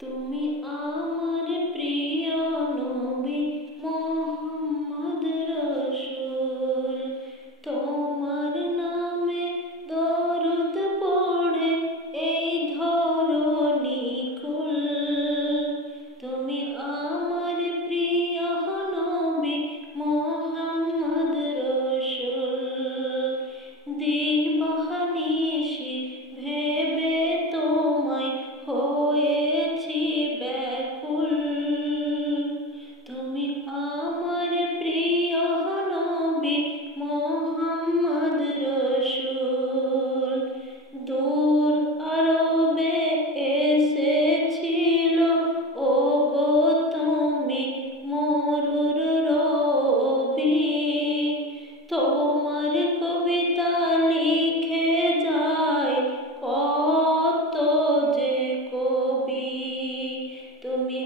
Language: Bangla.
তুমি আমার প্রিয় নবী মোহাম্মদ রসূল, তোমার নামে দরুদ পড়ে এই ধরণী কুল। তুমি আমার প্রিয় নবী মোহাম্মদ রসূল, দিবানিশি ভেবে তোমায় হয়েছি ব্যাকুল। তুমি আমার প্রিয় নবী মোহাম্মদ রসূল। দূর আরবে এসেছিল ওগো তুমি মরুর রবি, তোমার কবিতা লিখে যায় কত যে কবি। তুমি